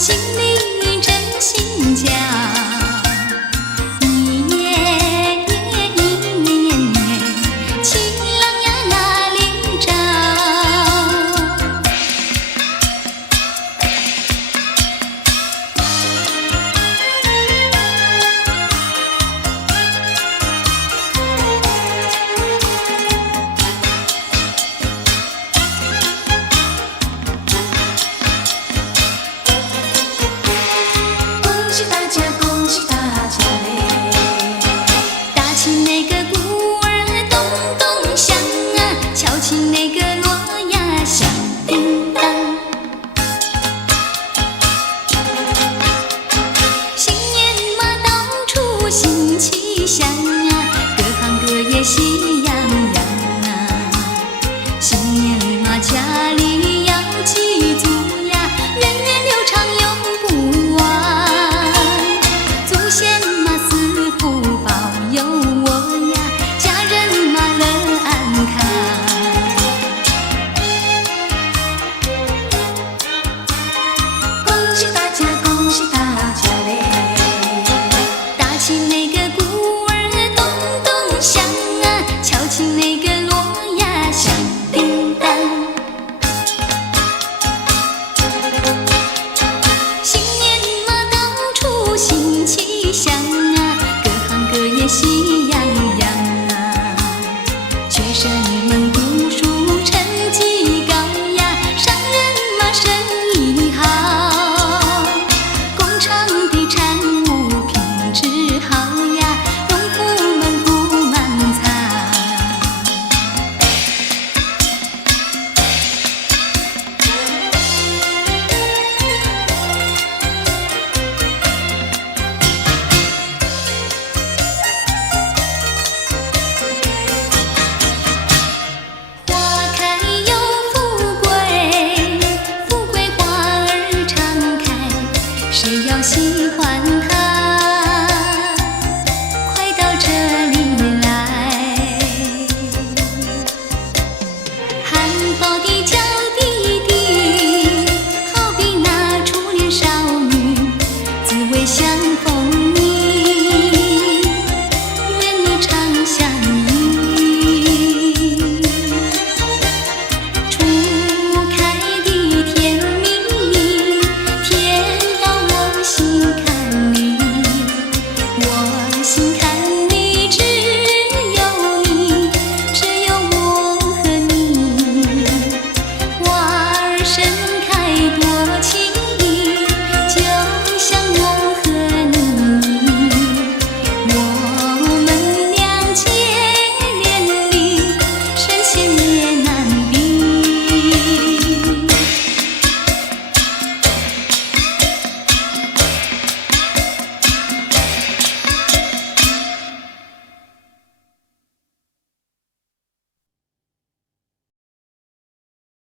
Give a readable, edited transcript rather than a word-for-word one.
心里真心讲。一年年，情郎呀哪里找？恭喜大家，恭喜大家嘞！打起那个鼓儿咚咚响啊，敲起那个锣呀响叮当。新年嘛到处新气象啊，各行各业喜洋洋啊。新年嘛家里要祭祖呀，源远流长永不忘。祖先嘛赐福保佑我呀，家人嘛乐安康。恭喜大家，恭喜大家嘞！打起那个鼓儿咚咚响啊，敲起那个锣呀响叮当。新年嘛到处新气象啊，各行各业喜洋洋啊。学生们读书成绩高呀，商人嘛生意好。工厂的产物品质好呀，农夫们不满仓。花开又富贵，富贵花儿常开，谁要喜欢它？